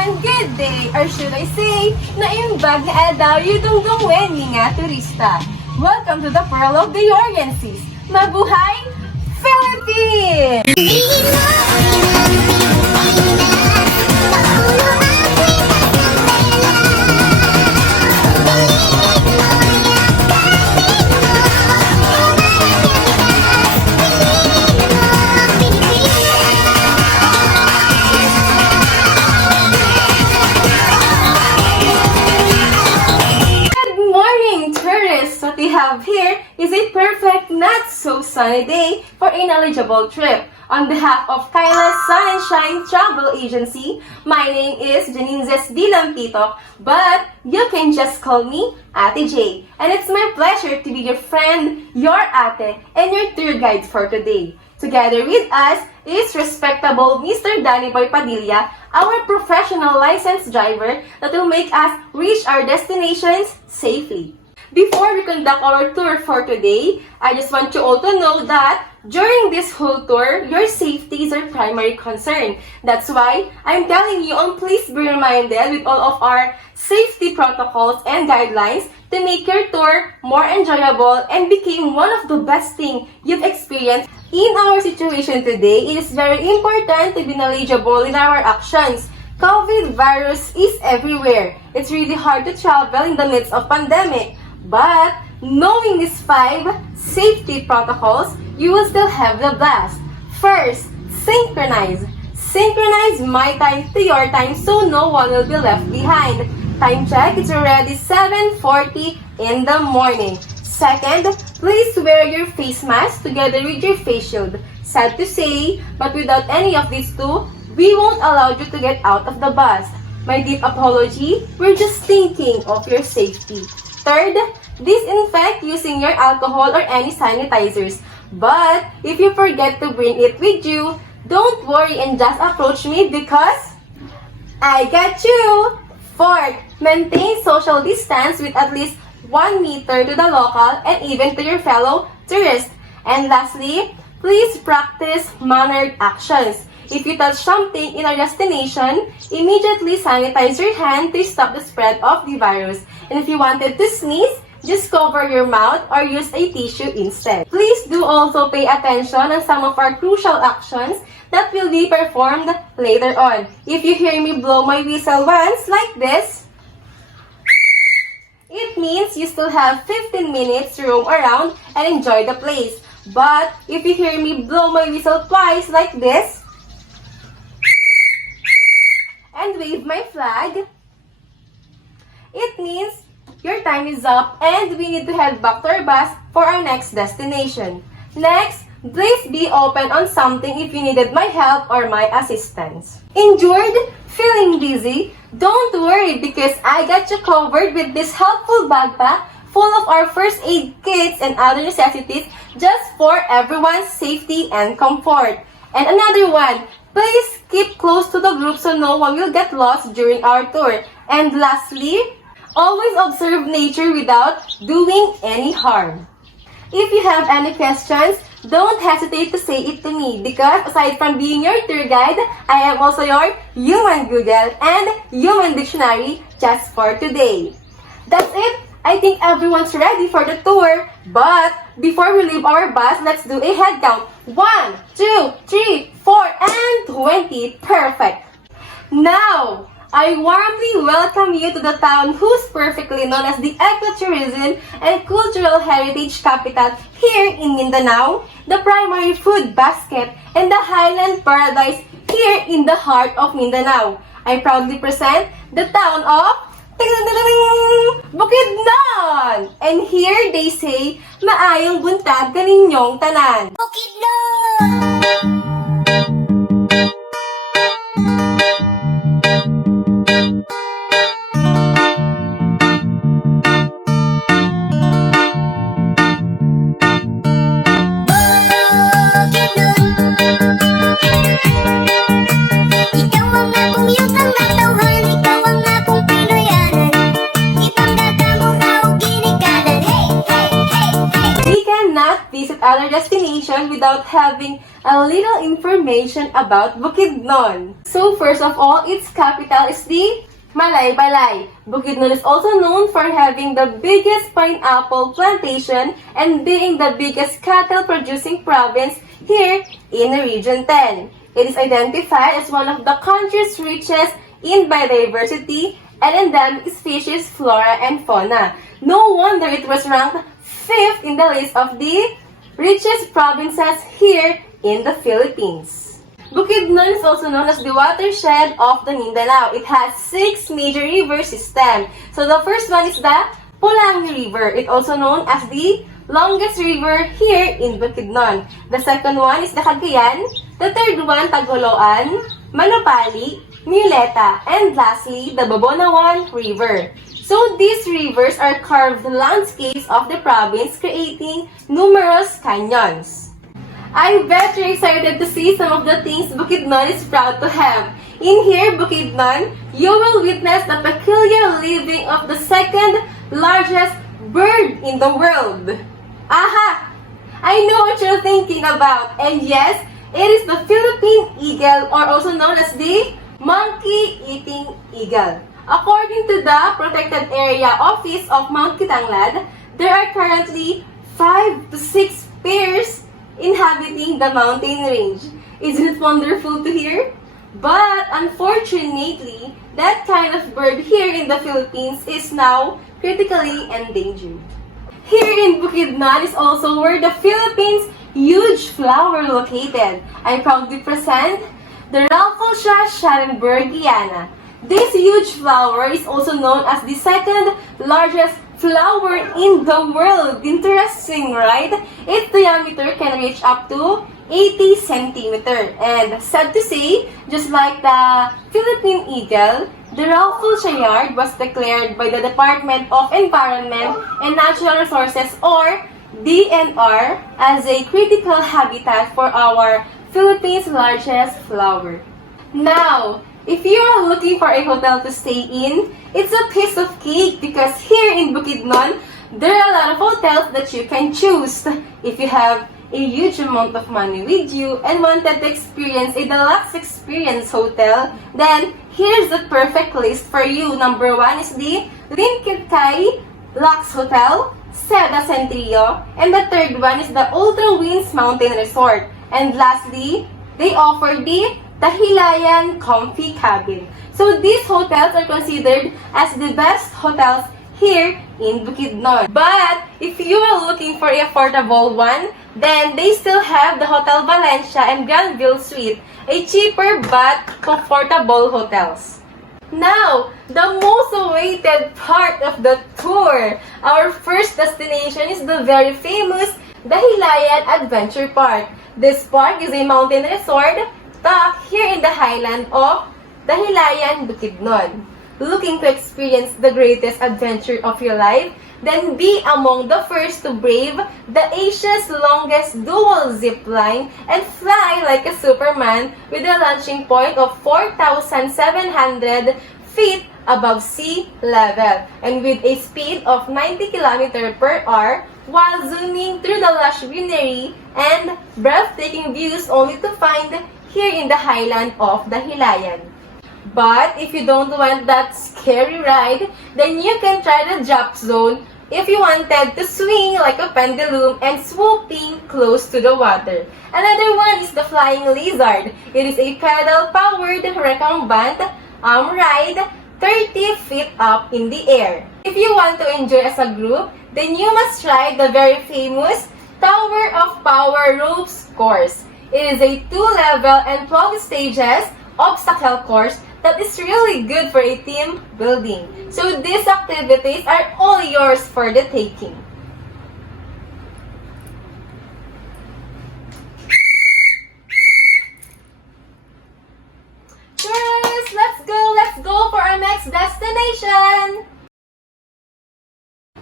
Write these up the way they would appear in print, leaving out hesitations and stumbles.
everyone! Good day! Or should I say, naimbag na daw yung tungtungwen ni nga turista. Welcome to the Pearl of the Orient Seas. Mabuhay, Philippines! What we have here is a perfect, not so sunny day for a knowledgeable trip. On behalf of Kyla's Sun and Shine Travel Agency, my name is Janine Zez Bermudez, but you can just call me Ate J. And it's my pleasure to be your friend, your ate, and your tour guide for today. Together with us is respectable Mr. Danny Boy Padilla, our professional licensed driver that will make us reach our destinations safely. Before we conduct our tour for today, I just want you all to know that during this whole tour, your safety is our primary concern. That's why I'm telling you on please be reminded with all of our safety protocols and guidelines to make your tour more enjoyable and become one of the best things you've experienced. In our situation today, it is very important to be knowledgeable in our actions. COVID virus is everywhere. It's really hard to travel in the midst of pandemic. But, knowing these 5 safety protocols, you will still have the blast. First, synchronize. Synchronize my time to your time so no one will be left behind. Time check, it's already 7:40 in the morning. Second, please wear your face mask together with your face shield. Sad to say, but without any of these two, we won't allow you to get out of the bus. My deep apology, we're just thinking of your safety. Third, disinfect using your alcohol or any sanitizers. But if you forget to bring it with you, don't worry and just approach me because I got you. Fourth, maintain social distance with at least 1 meter to the local and even to your fellow tourists. And lastly, please practice mannered actions. If you touch something in our destination, immediately sanitize your hand to stop the spread of the virus. And if you wanted to sneeze, just cover your mouth or use a tissue instead. Please do also pay attention on some of our crucial actions that will be performed later on. If you hear me blow my whistle once like this, it means you still have 15 minutes to roam around and enjoy the place. But if you hear me blow my whistle twice like this, and wave my flag, it means your time is up and we need to head back to our bus for our next destination. Next, please be open on something if you needed my help or my assistance. Injured? Feeling dizzy? Don't worry because I got you covered with this helpful backpack full of our first aid kits and other necessities just for everyone's safety and comfort. And another one, please keep close to the group so no one will get lost during our tour. And lastly, always observe nature without doing any harm. If you have any questions, don't hesitate to say it to me because aside from being your tour guide, I am also your human Google and human dictionary just for today. That's it. I think everyone's ready for the tour. But before we leave our bus, let's do a head count. 1, 2, 3, 4, and 20. Perfect. Now, I warmly welcome you to the town who's perfectly known as the ecotourism and cultural heritage capital here in Mindanao, the primary food basket, and the highland paradise here in the heart of Mindanao. I proudly present the town of Bukidnon! And here they say, maayong buntag kaninyong tanan. Bukidnon! other our destination without having a little information about Bukidnon. So first of all, its capital is the Malaybalay. Bukidnon is also known for having the biggest pineapple plantation and being the biggest cattle-producing province here in Region 10. It is identified as one of the country's richest in biodiversity and endemic species, flora, and fauna. No wonder it was ranked 5th in the list of the richest provinces here in the Philippines. Bukidnon is also known as the watershed of the Mindanao. It has 6 major river systems. So the first one is the Palang River. It also known as the longest river here in Bukidnon. The second one is the Cagayan. The third one, Tagoloan, Manupali, Muleta, and lastly, the Babonawan River. So these rivers are carved landscapes of the province, creating numerous canyons. I bet you're excited to see some of the things Bukidnon is proud to have. In here, Bukidnon, you will witness the peculiar living of the second largest bird in the world. Aha! I know what you're thinking about. And yes, it is the Philippine Eagle, or also known as the monkey-eating eagle. According to the Protected Area Office of Mount Kitanglad, there are currently 5 to 6 pairs inhabiting the mountain range. Isn't it wonderful to hear? But unfortunately, that kind of bird here in the Philippines is now critically endangered. Here in Bukidnon is also where the Philippines' huge flower located. I proudly present the Rafflesia Scharenbergiana. This huge flower is also known as the second largest flower in the world. Interesting, right? Its diameter can reach up to 80 centimeters. And sad to say, just like the Philippine Eagle, the Rafflesia Yard was declared by the Department of Environment and Natural Resources, or DNR, as a critical habitat for our Philippines' largest flower. Now, if you are looking for a hotel to stay in, it's a piece of cake because here in Bukidnon, there are a lot of hotels that you can choose. If you have a huge amount of money with you and wanted to experience a deluxe experience hotel, then here's the perfect list for you. Number 1 is the Linkirkay Lux Hotel, Seda Centrio, and the third one is the Ultra Winds Mountain Resort. And lastly, they offer the Dahilayan Comfy Cabin. So these hotels are considered as the best hotels here in Bukidnon. But if you are looking for an affordable one, then they still have the Hotel Valencia and Granville Suite, a cheaper but comfortable hotels. Now, the most awaited part of the tour. Our first destination is the very famous Dahilayan Adventure Park. This park is a mountain resort tucked here in the highland of Dahilayan, Bukidnon. Looking to experience the greatest adventure of your life? Then be among the first to brave the Asia's longest dual zip line and fly like a Superman with a launching point of 4,700 feet above sea level and with a speed of 90 km per hour while zooming through the lush greenery and breathtaking views only to find here in the highland of Dahilayan. But if you don't want that scary ride, then you can try the drop zone if you wanted to swing like a pendulum and swooping close to the water. Another one is the Flying Lizard. It is a pedal-powered recumbent ride 30 feet up in the air. If you want to enjoy as a group, then you must try the very famous Tower of Power Ropes course. It is a 2-level and 12 stages obstacle course that is really good for a team building. So these activities are all yours for the taking. Tourists, let's go for our next destination!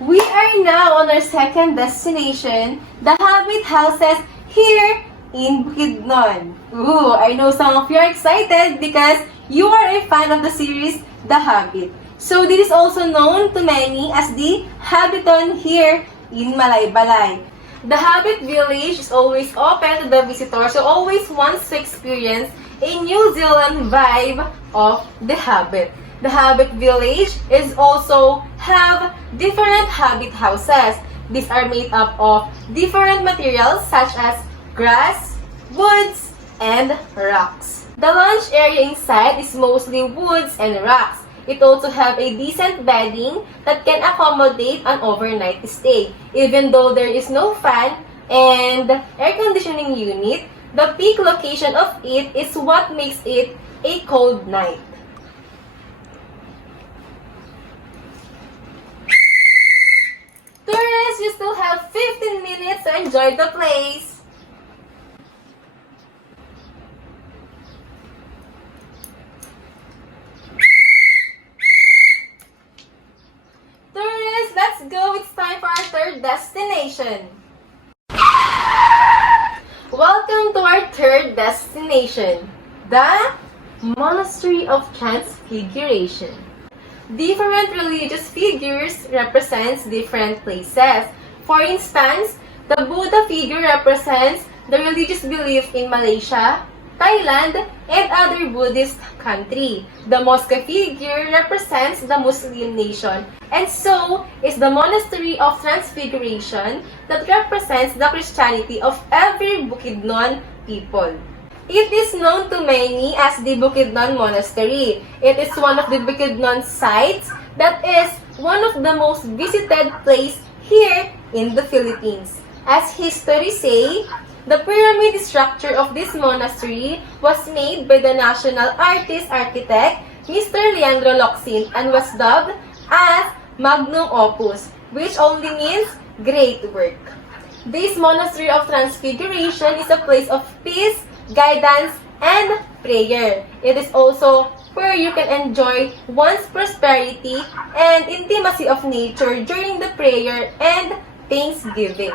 We are now on our second destination, the Habit Houses here in Bukidnon. Ooh, I know some of you are excited because you are a fan of the series The Habit. So this is also known to many as the Habiton here in Malaybalay. The Habit Village is always open to the visitors who always wants to experience a New Zealand vibe of the Habit. The Habit Village is also have different habit houses. These are made up of different materials such as grass, woods, and rocks. The lunch area inside is mostly woods and rocks. It also have a decent bedding that can accommodate an overnight stay. Even though there is no fan and air conditioning unit, the peak location of it is what makes it a cold night. Tourists, you still have 15 minutes to enjoy the place. Tourists, let's go. It's time for our third destination. Welcome to our third destination, the Monastery of Transfiguration. Different religious figures represents different places. For instance, the Buddha figure represents the religious belief in Malaysia, Thailand, and other Buddhist country. The mosque figure represents the Muslim nation, and so is the Monastery of Transfiguration that represents the Christianity of every Bukidnon people. It is known to many as the Bukidnon Monastery. It is one of the Bukidnon sites that is one of the most visited place here in the Philippines. As history say, the pyramid structure of this monastery was made by the national architect Mr. Leandro Locsin and was dubbed as Magnum Opus, which only means great work. This Monastery of Transfiguration is a place of peace, guidance, and prayer. It is also where you can enjoy one's prosperity and intimacy of nature during the prayer and thanksgiving.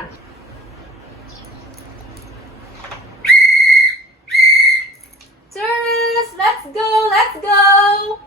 Tourists, let's go! Let's go!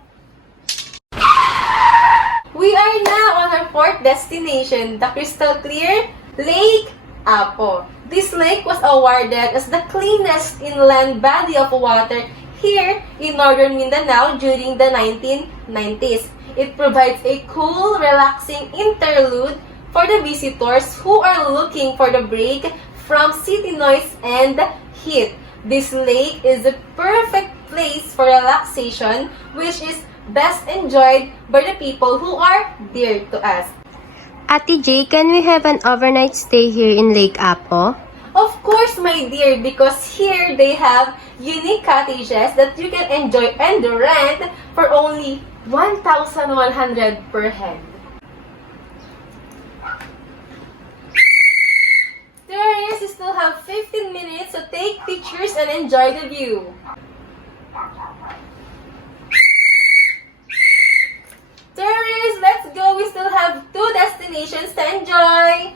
We are now on our fourth destination, the crystal clear Lake Apo. This lake was awarded as the cleanest inland body of water here in northern Mindanao during the 1990s. It provides a cool, relaxing interlude for the visitors who are looking for the break from city noise and heat. This lake is a perfect place for relaxation, which is best enjoyed by the people who are dear to us. Ate J, can we have an overnight stay here in Lake Apo? Of course, my dear, because here they have unique cottages that you can enjoy and rent for only 1,100 per head. Tourists, you still have 15 minutes to take pictures and enjoy the view. Tourists, let's go! We still have 2 destinations to enjoy!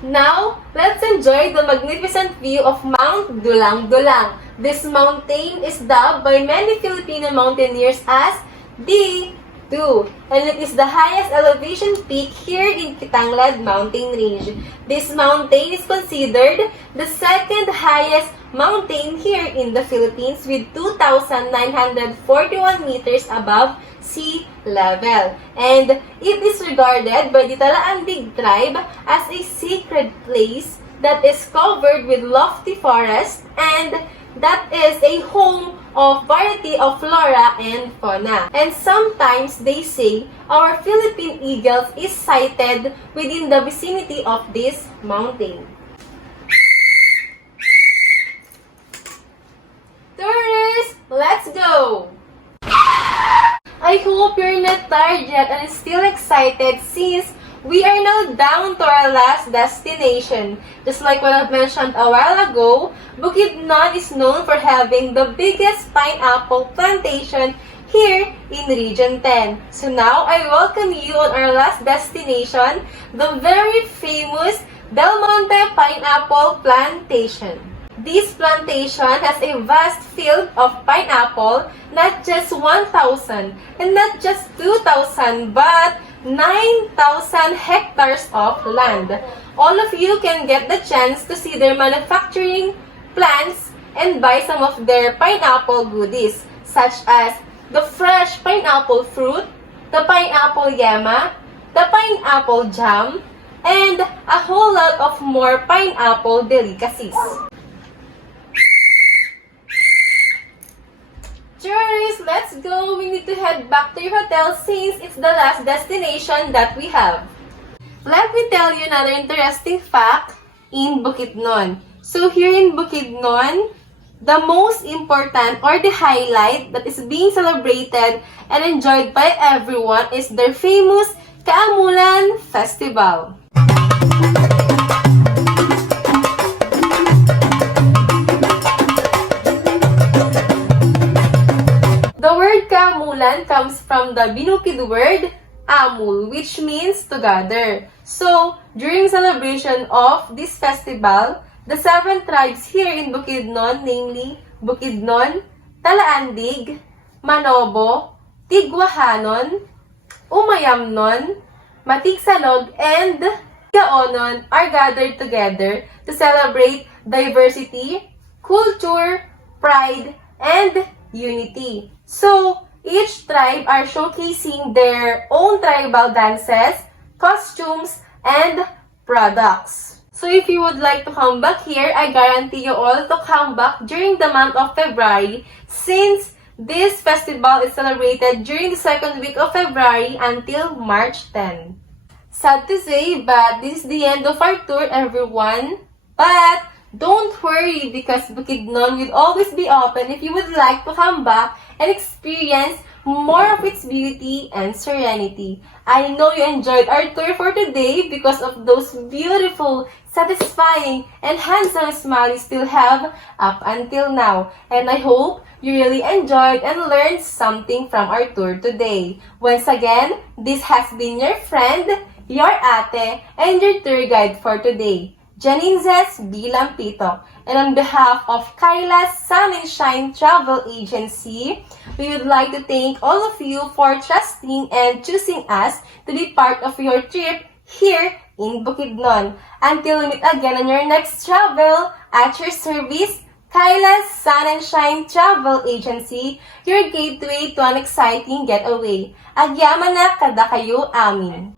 Now, let's enjoy the magnificent view of Mount Dulang-Dulang. This mountain is dubbed by many Filipino mountaineers as D2, and it is the highest elevation peak here in Kitanglad mountain range. This mountain is considered the second highest mountain here in the Philippines with 2,941 meters above sea level. And it is regarded by the Talaandig tribe as a sacred place that is covered with lofty forest and that is a home of variety of flora and fauna. And sometimes they say our Philippine Eagle is sighted within the vicinity of this mountain. Tourists, let's go! I hope you're not tired yet and still excited since we are now down to our last destination. Just like what I've mentioned a while ago, Bukidnon is known for having the biggest pineapple plantation here in Region 10. So now I welcome you on our last destination, the very famous Del Monte Pineapple Plantation. This plantation has a vast field of pineapple, not just 1,000 and not just 2,000 but 9,000 hectares of land. all of you can get the chance to see their manufacturing plants and buy some of their pineapple goodies, such as the fresh pineapple fruit, the pineapple yema, the pineapple jam, and a whole lot of more pineapple delicacies. Tourists, let's go! We need to head back to your hotel since it's the last destination that we have. Let me tell you another interesting fact in Bukidnon. So here in Bukidnon, the most important or the highlight that is being celebrated and enjoyed by everyone is their famous Kaamulan Festival. The word Kaamulan comes from the Binukid word Amul, which means to gather. So, during celebration of this festival, the 7 tribes here in Bukidnon, namely Bukidnon, Talaandig, Manobo, Tigwahanon, Umayamnon, Matigsalog, and Gaonon are gathered together to celebrate diversity, culture, pride, and unity. So, each tribe are showcasing their own tribal dances, costumes, and products. So if you would like to come back here, I guarantee you all to come back during the month of February since this festival is celebrated during the second week of February until March 10. Sad to say, but this is the end of our tour, everyone. But don't worry because Bukidnon will always be open if you would like to come back and experience more of its beauty and serenity. I know you enjoyed our tour for today because of those beautiful, satisfying, and handsome smiles you still have up until now. And I hope you really enjoyed and learned something from our tour today. Once again, this has been your friend, your ate, and your tour guide for today, Janinzez Bermudez. And on behalf of Kaila's Sun and Shine Travel Agency, we would like to thank all of you for trusting and choosing us to be part of your trip here in Bukidnon. Until we meet again on your next travel, at your service, Kaila's Sun and Shine Travel Agency, your gateway to an exciting getaway. Agyaman na kada kayo amin.